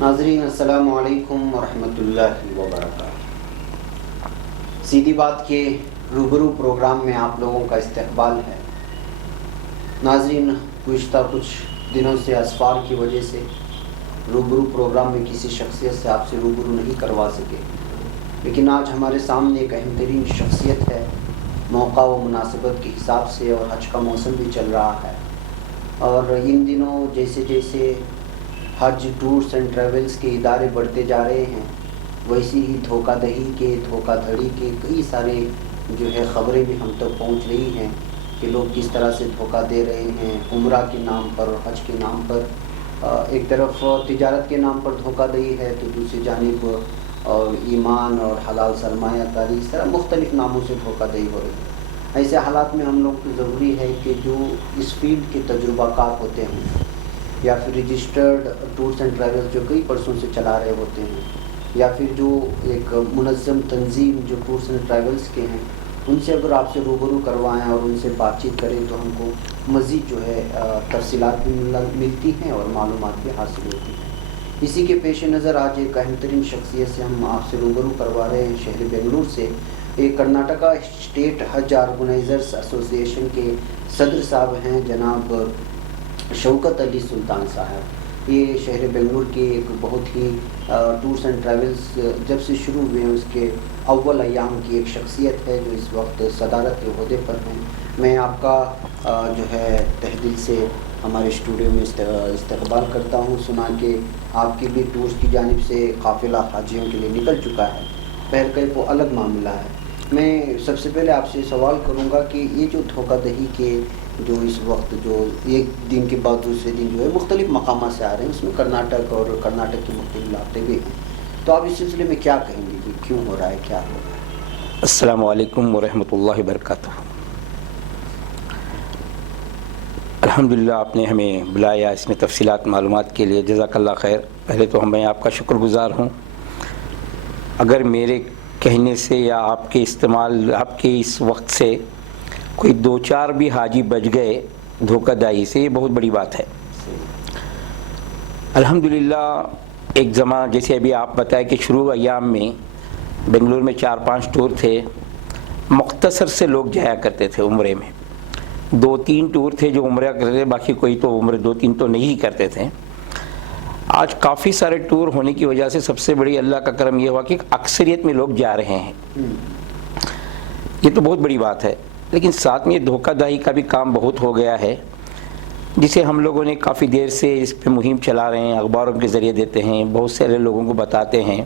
ناظرین السلام علیکم ورحمۃ اللہ وبرکاتہ۔ سیدھی بات کے روبرو پروگرام میں آپ لوگوں کا استقبال ہے۔ ناظرین، گزشتہ کچھ دنوں سے اسفار کی وجہ سے روبرو پروگرام میں کسی شخصیت سے آپ سے روبرو نہیں کروا سکے، لیکن آج ہمارے سامنے ایک اہم ترین شخصیت ہے۔ موقع و مناسبت کے حساب سے اور حج کا موسم بھی چل رہا ہے، اور ان دنوں جیسے جیسے حج ٹورس اینڈ ٹریولز کے ادارے بڑھتے جا رہے ہیں، ویسی ہی دھوکہ دہی کے، دھوکہ دھڑی کے کئی سارے خبریں بھی ہم تک پہنچ رہی ہیں کہ لوگ کس طرح سے دھوکہ دے رہے ہیں عمرہ کے نام پر، حج کے نام پر۔ ایک طرف تجارت کے نام پر دھوکہ دہی ہے، تو دوسری جانب ایمان اور حلال سرمایہ کاری، اس طرح مختلف ناموں سے دھوکہ دہی ہو رہی ہے۔ ایسے حالات میں ہم لوگ کو ضروری ہے کہ جو اس فیلڈ کے تجربہ کار ہوتے ہیں، یا پھر رجسٹرڈ ٹورس اینڈ ٹریولز جو کئی برسوں سے چلا رہے ہوتے ہیں، یا پھر جو ایک منظم تنظیم جو ٹورس اینڈ ٹریولز کے ہیں، ان سے اگر آپ سے روبرو کروائیں اور ان سے بات چیت کریں تو ہم کو مزید تفصیلات بھی ملتی ہیں اور معلومات بھی حاصل ہوتی ہیں۔ اسی کے پیش نظر آج ایک اہم ترین شخصیت سے ہم آپ سے روبرو کروا رہے ہیں، شہر بنگلور سے۔ ایک کرناٹکا اسٹیٹ حج آرگنائزرز ایسوسی ایشن کے صدر صاحب ہیں جناب شوکت علی سلطان صاحب۔ یہ شہر بنگلور کے ایک بہت ہی ٹورس اینڈ ٹریولز جب سے شروع ہوئے ہیں اس کے اول ایام کی ایک شخصیت ہے جو اس وقت صدارت کے عہدے پر ہیں۔ میں آپ کا تہ دل سے ہمارے اسٹوڈیو میں استقبال کرتا ہوں، سنا کہ آپ کی بھی ٹورس کی جانب سے قافلہ حاجیوں کے لیے نکل چکا ہے، بہرکیف وہ الگ معاملہ ہے۔ میں سب سے پہلے آپ سے سوال کروں گا کہ یہ جو دھوکہ دہی کے جو اس وقت جو ایک دن کے بعد دوسرے دن مختلف مقامات سے آ رہے ہیں، اس میں کرناٹک اور کرناٹک کے مختلف علاقے بھی ہیں، تو آپ اس سلسلے میں کیا کہیں گے کہ کیوں ہو رہا ہے، کیا ہو رہا ہے؟ السلام علیکم ورحمۃ اللہ وبرکاتہ۔ الحمدللہ آپ نے ہمیں بلایا اس میں تفصیلات معلومات کے لیے، جزاک اللہ خیر۔ پہلے تو میں آپ کا شکر گزار ہوں۔ اگر میرے کہنے سے یا آپ کے استعمال، آپ کے اس وقت سے کوئی دو چار بھی حاجی بچ گئے دھوکہ دہی سے، یہ بہت بڑی بات ہے۔ الحمدللہ ایک زمانہ جیسے ابھی آپ بتائے کہ شروع ایام میں بنگلور میں 4-5 ٹور تھے، مختصر سے لوگ جایا کرتے تھے عمرے میں۔ 2-3 ٹور تھے جو عمرہ کرتے تھے، باقی کوئی تو عمرے 2-3 تو نہیں کرتے تھے۔ آج کافی سارے ٹور ہونے کی وجہ سے سب سے بڑی اللہ کا کرم یہ ہوا کہ اکثریت میں لوگ جا رہے ہیں، یہ تو بہت بڑی بات ہے۔ لیکن ساتھ میں دھوکہ دہی کا بھی کام بہت ہو گیا ہے، جسے ہم لوگوں نے کافی دیر سے اس پہ مہم چلا رہے ہیں، اخباروں کے ذریعے دیتے ہیں، بہت سارے لوگوں کو بتاتے ہیں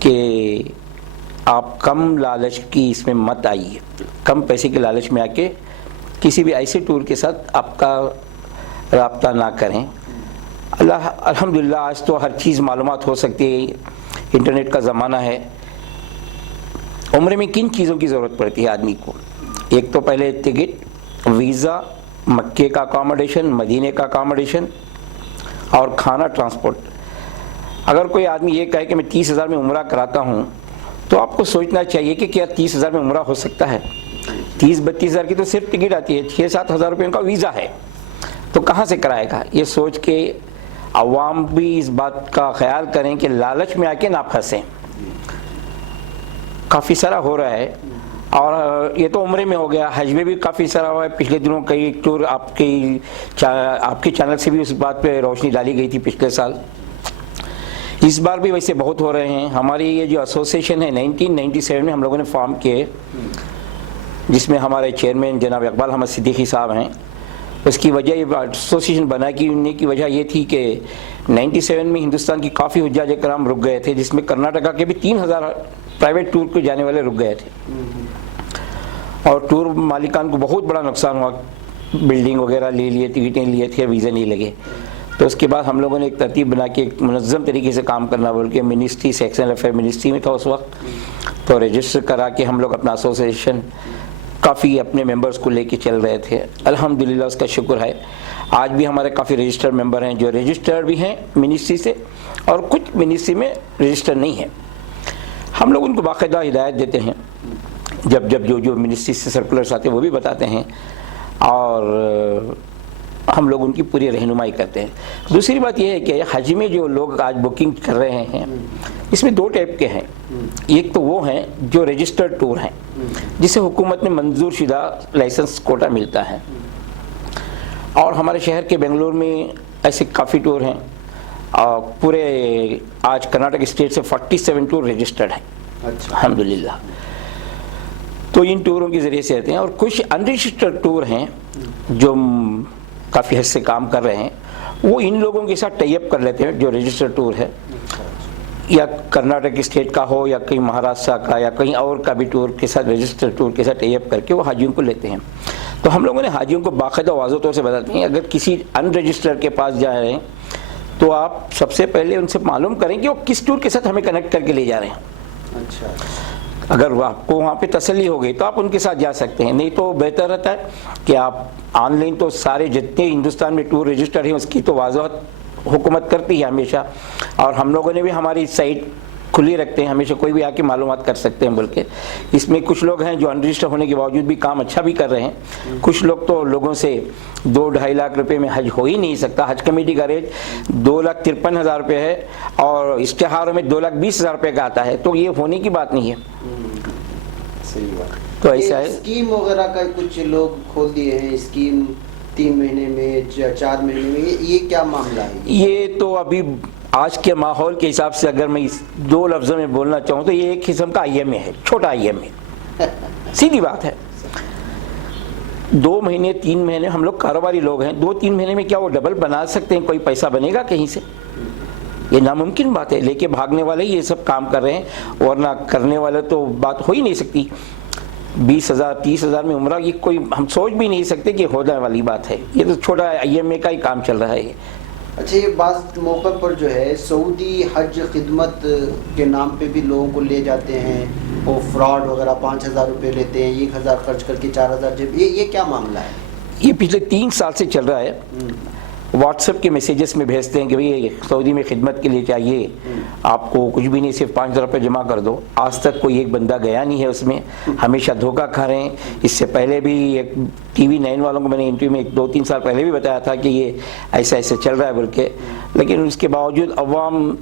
کہ آپ کم لالچ کی اس میں مت آئیے، کم پیسے کے لالچ میں آ کے کسی بھی ایسے ٹور کے ساتھ آپ کا رابطہ نہ کریں۔ الحمدللہ آج تو ہر چیز معلومات ہو سکتی ہے، انٹرنیٹ کا زمانہ ہے۔ عمرے میں کن چیزوں کی ضرورت پڑتی ہے آدمی کو؟ ایک تو پہلے ٹکٹ، ویزا، مکے کا اکاموڈیشن، مدینے کا اکاموڈیشن اور کھانا، ٹرانسپورٹ۔ اگر کوئی آدمی یہ کہے کہ میں 30,000 میں عمرہ کراتا ہوں، تو آپ کو سوچنا چاہیے کہ کیا 30,000 میں عمرہ ہو سکتا ہے؟ 30-32,000 کی تو صرف ٹکٹ آتی ہے، 6-7 ہزار روپے کا ویزا ہے، تو کہاں سے کرائے گا؟ یہ سوچ کے عوام بھی اس بات کا خیال کریں کہ لالچ میں آ کے نہ پھنسیں۔ کافی سارا ہو رہا ہے، اور یہ تو عمرے میں ہو گیا، حج میں بھی کافی سارا ہوا ہے۔ پچھلے دنوں کئی ٹور آپ کے چینل سے بھی اس بات پہ روشنی ڈالی گئی تھی پچھلے سال۔ اس بار بھی ویسے بہت ہو رہے ہیں۔ ہماری یہ جو ایسوسیشن ہے 1997 میں ہم لوگوں نے فارم کیے، جس میں ہمارے چیئرمین جناب اقبال احمد صدیقی صاحب ہیں۔ اس کی وجہ یہ ایسوسیشن بنانے کی وجہ یہ تھی کہ 97 میں ہندوستان کی کافی حجاج کرام رک گئے تھے، جس میں کرناٹکا کے بھی 3,000 پرائیویٹ ٹور کو جانے والے رک گئے تھے، اور ٹور مالکان کو بہت بڑا نقصان ہوا، بلڈنگ وغیرہ لے لیے، ٹکٹیں لیے تھے، ویزے نہیں لگے۔ تو اس کے بعد ہم لوگوں نے ایک ترتیب بنا کے ایک منظم طریقے سے کام کرنا، بلکہ منسٹری، سیکشنل افیئر منسٹری میں تھا اس وقت، تو رجسٹر کرا کے ہم لوگ اپنا ایسوسیشن کافی اپنے ممبرز کو لے کے چل رہے تھے۔ الحمدللہ اس کا شکر ہے، آج بھی ہمارے کافی رجسٹرڈ ممبر ہیں جو رجسٹرڈ بھی ہیں منسٹری سے، اور کچھ منسٹری میں رجسٹر نہیں ہیں۔ ہم لوگ ان کو باقاعدہ ہدایت دیتے ہیں، جب جو منسٹری سے سرکولرز آتے ہیں وہ بھی بتاتے ہیں، اور ہم لوگ ان کی پوری رہنمائی کرتے ہیں. دوسری بات یہ ہے کہ حج میں جو لوگ آج بکنگ کر رہے ہیں اس میں دو ٹائپ کے ہیں. ایک تو وہ ہیں جو رجسٹرڈ ٹور ہیں جسے حکومت نے منظور شدہ لائسنس کوٹا ملتا ہے, اور ہمارے شہر کے بنگلور میں ایسے کافی ٹور ہیں, اور پورے آج کرناٹک اسٹیٹ سے 47 ٹور رجسٹرڈ ہیں الحمدللہ. تو ان ٹوروں کے ذریعے سے آتے ہیں, اور کچھ ان رجسٹرڈ ٹور ہیں جو کافی حد سے کام کر رہے ہیں, وہ ان لوگوں کے ساتھ ٹائی اپ کر لیتے ہیں جو رجسٹرڈ ٹور ہے, یا کرناٹک اسٹیٹ کا ہو یا کہیں مہاراشٹر کا یا کہیں اور کا بھی ٹور کے ساتھ رجسٹرڈ ٹور کے ساتھ ٹائی اپ کر کے وہ حاجیوں کو لیتے ہیں. تو ہم لوگوں نے حاجیوں کو باقاعدہ واضح طور سے بتاتے ہیں, اگر کسی ان رجسٹرڈ کے پاس جا رہے ہیں تو آپ سب سے پہلے ان سے معلوم کریں کہ وہ کس ٹور کے ساتھ ہمیں کنیکٹ کر کے لے جا رہے ہیں. اچھا, اگر آپ کو وہاں پہ تسلی ہو گئی تو آپ ان کے ساتھ جا سکتے ہیں, نہیں تو بہتر رہتا ہے کہ آپ آن لائن تو سارے جتنے ہندوستان میں ٹور رجسٹر ہیں اس کی تو واضح حکومت کرتی ہے ہمیشہ, اور ہم لوگوں نے بھی ہماری سائٹ کھلی رکھتے ہیں ہمیشہ, کوئی بھی آ کے معلومات کر سکتے ہیں. بلکہ اس میں کچھ لوگ ہیں جو ان رجسٹر ہونے کے باوجود بھی کام اچھا بھی کر رہے ہیں, کچھ لوگ تو لوگوں سے 2-2.5 لاکھ روپے میں حج ہو ہی نہیں سکتا. حج کمیٹی کا ریٹ 2,53,000 روپے ہے اور اشتہاروں میں 2,20,000 روپے کا آتا ہے, تو یہ ہونے کی بات نہیں ہے. صحیح بات. تو ایسا ہے, اسکیم وغیرہ کا کچھ لوگ کھول دیے ہیں, اسکیم 3 مہینے میں 4 مہینے میں, یہ کیا معاملہ ہے؟ یہ تو ابھی آج کے ماحول کے حساب سے اگر میں اس 2 لفظوں میں بولنا چاہوں تو یہ ایک قسم کا IMA ہے, چھوٹا IMA. سیدھی بات ہے. 2 مہینے 3 مہینے ہم لوگ کاروباری لوگ ہیں, 2-3 مہینے میں کیا وہ ڈبل بنا سکتے ہیں؟ کوئی پیسہ بنے گا کہیں سے؟ یہ ناممکن بات ہے. لے کے بھاگنے والے یہ سب کام کر رہے ہیں, ورنہ کرنے والے تو بات ہو ہی نہیں سکتی. 20,000 30,000 میں عمرہ, یہ کوئی ہم سوچ بھی نہیں سکتے کہ ہونے والی بات ہے. یہ تو چھوٹا IMA کا ہی کام چل رہا ہے. اچھا, یہ بعض موقع پر جو ہے سعودی حج خدمت کے نام پہ بھی لوگوں کو لے جاتے ہیں, وہ فراڈ وغیرہ 5,000 روپے لیتے ہیں, 1,000 خرچ کر کے 4,000 جب, یہ کیا معاملہ ہے؟ یہ پچھلے 3 سال سے چل رہا ہے. واٹس ایپ کے میسیجز میں بھیجتے ہیں کہ بھئی سعودی میں خدمت کے لیے چاہیے آپ کو, کچھ بھی نہیں, صرف 5,000 روپے جمع کر دو. آج تک کوئی ایک بندہ گیا نہیں ہے اس میں, ہمیشہ دھوکہ کھا رہے ہیں. اس سے پہلے بھی ایک TV 9 والوں کو میں نے انٹرویو میں 2-3 سال پہلے بھی بتایا تھا کہ یہ ایسا ایسے چل رہا ہے بول کے, لیکن اس کے باوجود عوام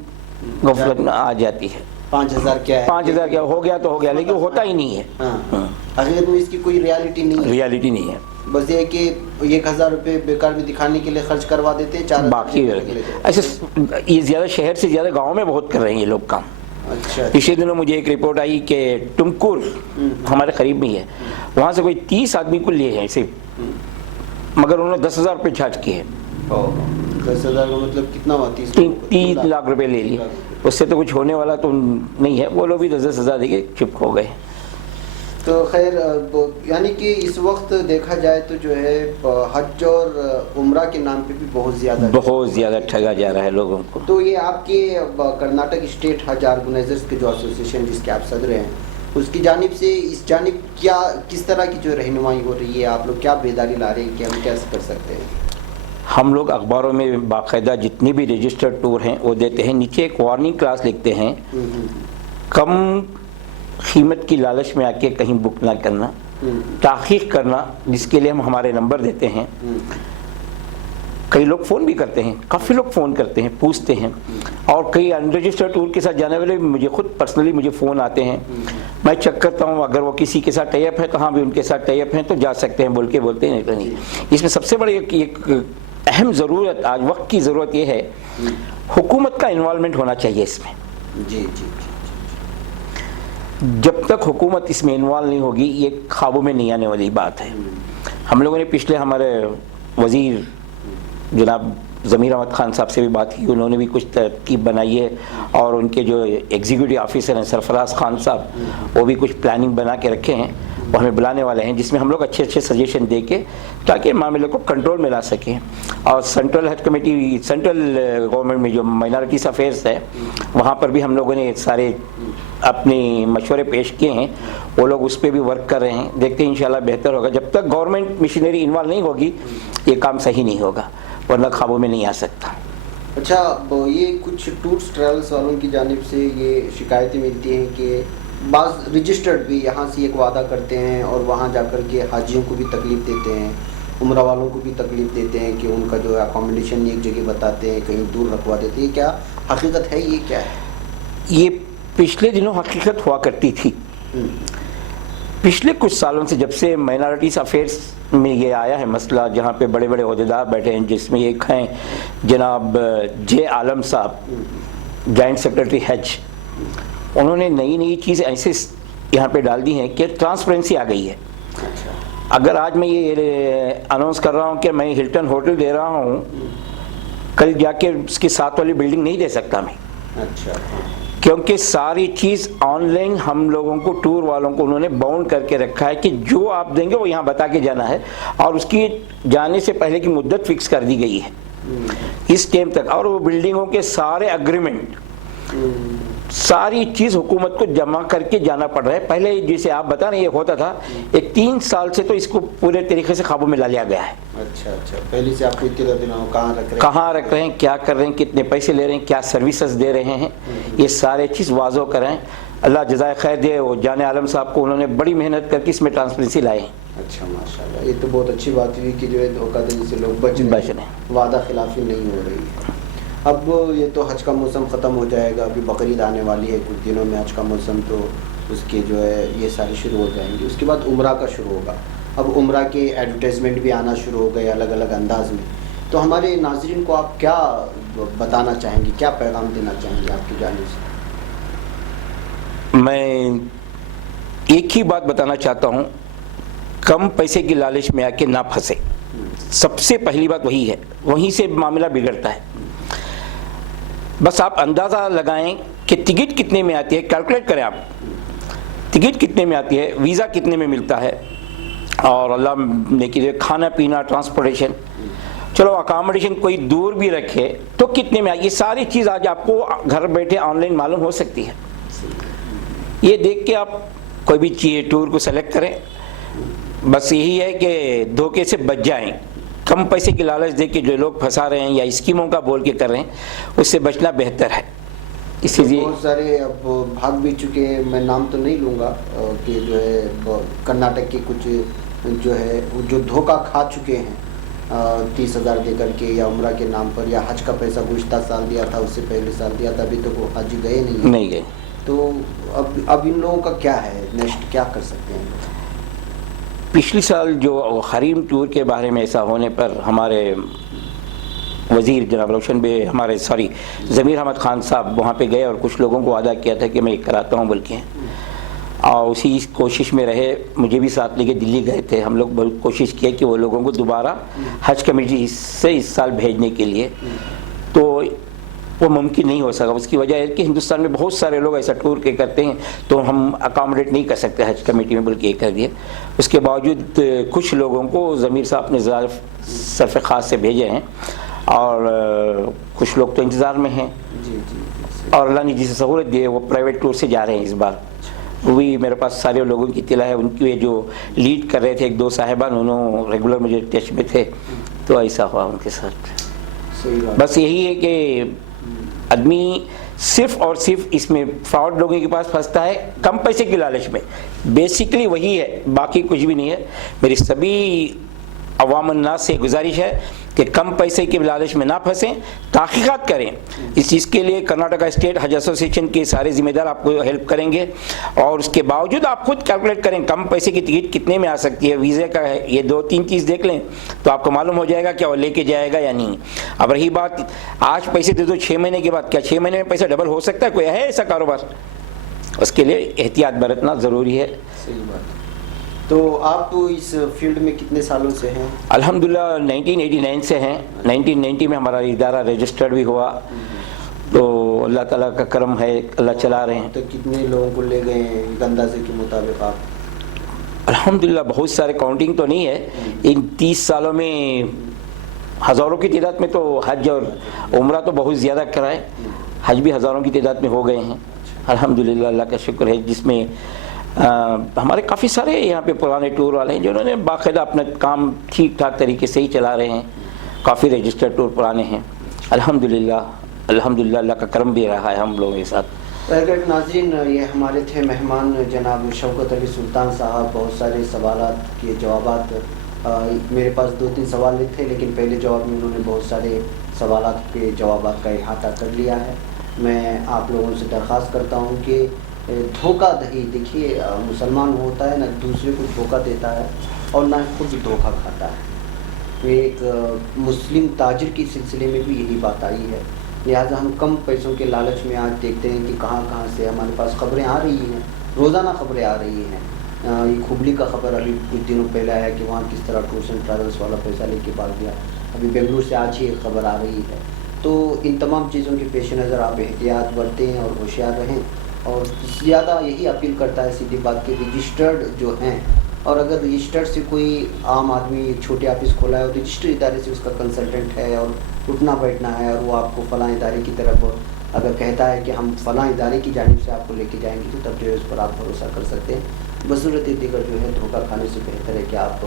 غفلت میں آ جاتی ہے. 5,000 کیا ہے, 5,000 کیا ہو گیا تو ہو گیا, لیکن ہوتا ہی نہیں ہے. حقیقت میں اس کی کوئی ریالٹی نہیں ہے. ریالٹی نہیں ہے. بس یہ کہ 1,000 روپے بیکار میں دکھانے کے لیے خرچ کروا دیتے ہیں, 4,000 باقی ایسے. یہ زیادہ شہر سے زیادہ گاؤں میں بہت کر رہے ہیں یہ لوگ کام. پچھلے دنوں مجھے ایک رپورٹ آئی کہ ٹمکور ہمارے قریب میں ہی ہے, وہاں سے کوئی 30 آدمی کو لیے ہیں صرف, مگر انہوں نے 10,000 روپے چارج کیے. 10,000 کا مطلب کتنا ہوا؟ 30 لاکھ روپے لے لیے. اس سے تو کچھ ہونے والا تو نہیں ہے. وہ لوگ بھی 10,000 دے کے چپ ہو گئے. تو خیر, یعنی کہ اس وقت دیکھا جائے تو جو ہے حج اور عمرہ کے نام پہ بھی بہت زیادہ ٹھگا جا رہا ہے لوگوں کو. تو یہ آپ کے کرناٹک اسٹیٹ حج آرگنائزرز کے جو ایسوسیشن جس کے آپ صدر ہیں, اس کی جانب سے اس جانب کیا کس طرح کی جو رہنمائی ہو رہی ہے, آپ لوگ کیا بیداری لا رہے ہیں کہ ہم کیسے کر سکتے ہیں؟ ہم لوگ اخباروں میں باقاعدہ جتنے بھی رجسٹرڈ ٹور ہیں وہ دیتے ہیں, نیچے ایک وارننگ کلاس لکھتے ہیں, کم قیمت کی لالچ میں آ کے کہیں بک نہ کرنا, تحقیق کرنا, جس کے لیے ہم ہمارے نمبر دیتے ہیں. کئی لوگ فون بھی کرتے ہیں, کافی لوگ فون کرتے ہیں, پوچھتے ہیں, اور کئی ان رجسٹرڈ ٹور کے ساتھ جانے والے مجھے خود پرسنلی مجھے فون آتے ہیں. میں چیک کرتا ہوں, اگر وہ کسی کے ساتھ ٹائی اپ ہے تو ہاں بھی ان کے ساتھ ٹائی اپ ہیں تو جا سکتے ہیں بول کے بولتے ہیں, نہیں. اس میں سب سے بڑی ایک اہم ضرورت, آج وقت کی ضرورت یہ ہے, حکومت کا انوالومنٹ ہونا چاہیے اس میں. جی. جب تک حکومت اس میں انوالو نہیں ہوگی یہ خوابوں میں نہیں آنے والی بات ہے. ہم لوگوں نے پچھلے ہمارے وزیر جناب ضمیر احمد خان صاحب سے بھی بات کی, انہوں نے بھی کچھ ترتیب بنائی ہے, اور ان کے جو ایگزیکٹو آفیسر ہیں سرفراز خان صاحب, وہ بھی کچھ پلاننگ بنا کے رکھے ہیں, وہ ہمیں بلانے والے ہیں, جس میں ہم لوگ اچھے سجیشن دے کے تاکہ معاملے کو کنٹرول میں لا سکیں. اور سینٹرل حج کمیٹی, سینٹرل گورنمنٹ میں جو مائنارٹیز افیئرس ہے, وہاں پر بھی ہم لوگوں نے سارے اپنے مشورے پیش کیے ہیں, وہ لوگ اس پہ بھی ورک کر رہے ہیں. دیکھتے ہیں انشاءاللہ بہتر ہوگا. جب تک گورنمنٹ مشینری انوالو نہیں ہوگی یہ کام صحیح نہیں ہوگا, ورنہ خوابوں میں نہیں آ سکتا. اچھا, یہ کچھ ٹورس ٹریولس والوں کی جانب سے یہ شکایتیں ملتی ہیں کہ بعض رجسٹرڈ بھی یہاں سے ایک وعدہ کرتے ہیں اور وہاں جا کر کے حاجیوں کو بھی تکلیف دیتے ہیں, عمرہ والوں کو بھی تکلیف دیتے ہیں کہ ان کا جو ہے اکاموڈیشن ایک جگہ بتاتے ہیں کہیں دور رکھوا دیتے ہیں. کیا حقیقت ہے, یہ کیا ہے؟ یہ پچھلے دنوں حقیقت ہوا کرتی تھی. پچھلے کچھ سالوں سے جب سے مائنارٹیز افیئرس میں یہ آیا ہے مسئلہ, جہاں پہ بڑے بڑے عہدیدار بیٹھے ہیں, جس میں ایک ہیں جناب جے عالم صاحب, جوائنٹ سیکرٹری حج, انہوں نے نئی نئی چیزیں ایسے یہاں پہ ڈال دی ہیں کہ ٹرانسپیرنسی آ گئی ہے. اگر آج میں یہ اناؤنس کر رہا ہوں کہ میں ہلٹن ہوٹل دے رہا ہوں, کل جا کے اس کے ساتھ والی بلڈنگ نہیں دے سکتا میں. اچھا, کیونکہ ساری چیز آن لائن ہم لوگوں کو, ٹور والوں کو انہوں نے باؤنڈ کر کے رکھا ہے کہ جو آپ دیں گے وہ یہاں بتا کے جانا ہے, اور اس کی جانے سے پہلے کی مدت فکس کر دی گئی ہے اس ٹائم تک. اور وہ بلڈنگوں کے سارے اگریمنٹ, ساری چیز حکومت کو جمع کر کے جانا پڑ رہا ہے. پہلے جیسے آپ بتا رہے ہیں یہ ہوتا تھا, ایک 3 سال سے تو اس کو پورے طریقے سے قابو میں لا لیا گیا ہے. اچھا, پہلے سے آپ کو اطلاع دینا ہو کہاں رکھ رہے ہیں, کیا کر رہے ہیں, کتنے پیسے لے رہے ہیں, کیا سروسز دے رہے ہیں, یہ سارے چیز واضح کریں. اللہ جزائے خیر دے. وہ جان عالم صاحب کو انہوں نے بڑی محنت کر کے اس میں ٹرانسپیرنسی لائے ہیں. اچھا, ماشاء اللہ, یہ تو بہت اچھی بات ہوئی کہ جو ہے دھوکہ دہی سے لوگ بچ رہے ہیں, وعدہ خلافی نہیں ہو رہی ہے. اب یہ تو حج کا موسم ختم ہو جائے گا, ابھی بقرعید آنے والی ہے کچھ دنوں میں, حج کا موسم تو اس کے جو ہے یہ سارے شروع ہو جائیں گے. اس کے بعد عمرہ کا شروع ہوگا. اب عمرہ کے ایڈورٹائزمنٹ بھی آنا شروع ہو گئے الگ الگ انداز میں. تو ہمارے ناظرین کو آپ کیا بتانا چاہیں گے, کیا پیغام دینا چاہیں گے آپ کی جانب سے؟ میں ایک ہی بات بتانا چاہتا ہوں, کم پیسے کی لالچ میں آ کے نہ پھنسے. سب سے پہلی بات وہی ہے, وہیں سے معاملہ بگڑتا ہے. بس آپ اندازہ لگائیں کہ ٹکٹ کتنے میں آتی ہے, کیلکولیٹ کریں آپ ٹکٹ کتنے میں آتی ہے, ویزا کتنے میں ملتا ہے, اور اللہ نے کہ کھانا پینا, ٹرانسپورٹیشن, چلو اکاموڈیشن کوئی دور بھی رکھے تو کتنے میں آئی. یہ ساری چیز آج آپ کو گھر بیٹھے آن لائن معلوم ہو سکتی ہے. یہ دیکھ کے آپ کوئی بھی ٹور کو سلیکٹ کریں. بس یہی ہے کہ دھوکے سے بچ جائیں. کم پیسے کی لالچ دے کے جو لوگ پھنسا رہے ہیں یا اسکیموں کا بول کے کر رہے ہیں, اس سے بچنا بہتر ہے. اسی لیے بہت سارے اب بھاگ بھی چکے ہیں, میں نام تو نہیں لوں گا, کہ جو ہے کرناٹک کے کچھ جو ہے جو دھوکہ کھا چکے ہیں 30,000 دے کر کے, یا عمرہ کے نام پر, یا حج کا پیسہ گزشتہ سال دیا تھا, اس سے پہلے سال دیا تھا, ابھی تک وہ حج گئے نہیں گئے. تو اب ان لوگوں کا کیا ہے, نیکسٹ کیا کر سکتے ہیں؟ پچھلی سال جو حریم ٹور کے بارے میں ایسا ہونے پر ہمارے وزیر جناب روشن بے ہمارے ضمیر احمد خان صاحب وہاں پہ گئے اور کچھ لوگوں کو وعدہ کیا تھا کہ میں یہ کراتا ہوں بلکہ, اور اسی کوشش میں رہے. مجھے بھی ساتھ لے کے دلی گئے تھے. ہم لوگ بہت کوشش کیا کہ وہ لوگوں کو دوبارہ حج کمیٹی سے اس سال بھیجنے کے لیے, تو وہ ممکن نہیں ہو سکا. اس کی وجہ ہے کہ ہندوستان میں بہت سارے لوگ ایسا ٹور کے کرتے ہیں تو ہم اکاموڈیٹ نہیں کر سکتے حج کمیٹی میں, بلکہ یہ کر دیے. اس کے باوجود کچھ لوگوں کو ضمیر صاحب نے صرف خاص سے بھیجے ہیں, اور کچھ لوگ تو انتظار میں ہیں, اور اللہ نے جسے سہولت دی ہے وہ پرائیویٹ ٹور سے جا رہے ہیں اس بار. وہی میرے پاس سارے لوگوں کی اطلاع ہے. ان کی جو لیڈ کر رہے تھے 1-2 صاحبان, انہوں ریگولر مجھے ٹچ میں تھے, تو ایسا ہوا ان کے ساتھ. بس یہی ہے کہ آدمی صرف اور صرف اس میں فراڈ لوگوں کے پاس پھنستا ہے کم پیسے کی لالچ میں. بیسیکلی وہی ہے, باقی کچھ بھی نہیں ہے. میری سبھی عوام الناس سے گزارش ہے کہ کم پیسے کی لالچ میں نہ پھنسیں, تحقیقات کریں. اس چیز کے لیے کرناٹکا اسٹیٹ حج ایسوسی ایشن کے سارے ذمہ دار آپ کو ہیلپ کریں گے, اور اس کے باوجود آپ خود کیلکولیٹ کریں کم پیسے کی ٹکٹ کتنے میں آ سکتی ہے, ویزے کا ہے, یہ 2-3 چیز دیکھ لیں تو آپ کو معلوم ہو جائے گا کہ وہ لے کے جائے گا یا نہیں. اب رہی بات آج پیسے دے دو 6 مہینے کے بعد, کیا 6 مہینے میں پیسہ ڈبل ہو سکتا ہے؟ کوئی ہے ایسا کاروبار؟ اس کے لیے احتیاط برتنا ضروری ہے. صحیح بات. تو آپ اس فیلڈ میں کتنے سالوں سے ہیں؟ الحمدللہ 1989 سے ہیں. 1990 میں ہمارا ادارہ رجسٹرڈ بھی ہوا, تو اللہ تعالیٰ کا کرم ہے, اللہ چلا رہے ہیں. تو کتنے لوگوں کو لے گئے ہیں اندازے کے مطابق آپ؟ الحمدللہ بہت سارے, کاؤنٹنگ تو نہیں ہے. ان 30 سالوں میں ہزاروں کی تعداد میں تو حج اور عمرہ تو بہت زیادہ کرائے, حج بھی ہزاروں کی تعداد میں ہو گئے ہیں الحمدللہ. اللہ کا شکر ہے, جس میں ہمارے کافی سارے یہاں پہ پرانے ٹور والے ہیں جنہوں نے باقاعدہ اپنا کام ٹھیک ٹھاک طریقے سے ہی چلا رہے ہیں. کافی رجسٹرڈ ٹور پرانے ہیں الحمدللہ. الحمدللہ اللہ کا کرم بھی رہا ہے ہم لوگوں کے ساتھ. ناظرین, یہ ہمارے تھے مہمان جناب شوکت علی سلطان صاحب. بہت سارے سوالات کے جوابات میرے پاس 2-3 سوال تھے لیکن پہلے جواب میں انہوں نے بہت سارے سوالات کے جوابات کا احاطہ کر لیا ہے. میں آپ لوگوں سے درخواست کرتا ہوں کہ دھوکہ دہی، دیکھیے مسلمان ہوتا ہے نہ دوسرے کو دھوکہ دیتا ہے اور نہ خود دھوکہ کھاتا ہے. ایک مسلم تاجر کی سلسلے میں بھی یہی بات آئی ہے. لہٰذا ہم کم پیسوں کے لالچ میں آج دیکھتے ہیں کہ کہاں کہاں سے ہمارے پاس خبریں آ رہی ہیں، روزانہ خبریں آ رہی ہیں. یہ کھوبلی کا خبر ابھی کچھ دنوں پہلے آیا کہ وہاں کس طرح ٹورس اینڈ ٹریولس والا پیسہ لے کے بھاگ گیا. ابھی بنگلور سے آج ہی ایک خبر آ رہی ہے. تو ان تمام چیزوں کے پیش نظر آپ احتیاط برتیں اور ہوشیار رہیں. اور زیادہ یہی اپیل کرتا ہے سیدھی بات کہ رجسٹرڈ جو ہیں، اور اگر رجسٹرڈ سے کوئی عام آدمی ایک چھوٹے آفس کھولا ہے اور رجسٹرڈ ادارے سے اس کا کنسلٹنٹ ہے اور اٹھنا بیٹھنا ہے اور وہ آپ کو فلاں ادارے کی طرف اگر کہتا ہے کہ ہم فلاں ادارے کی جانب سے آپ کو لے کے جائیں گے تو تب جو ہے اس پر آپ بھروسہ کر سکتے ہیں. بصورت دیگر جو ہے دھوکہ کھانے سے بہتر ہے کہ آپ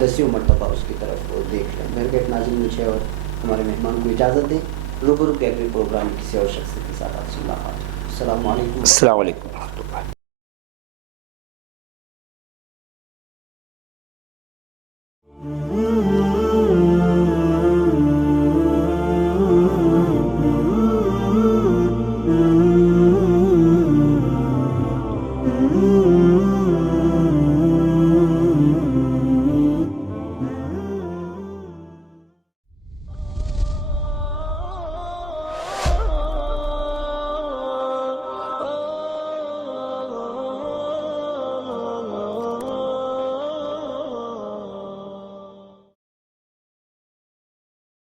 10 مرتبہ اس کی طرف دیکھ لیں. میرے گیٹ ناظرین مجھے اور ہمارے مہمان کو اجازت دیں. روبرو کے اگلے پروگرام کسی اور شخص کے ساتھ آپ سے ملاقات. السلام علیکم. السلام علیکم ورحمۃ اللہ.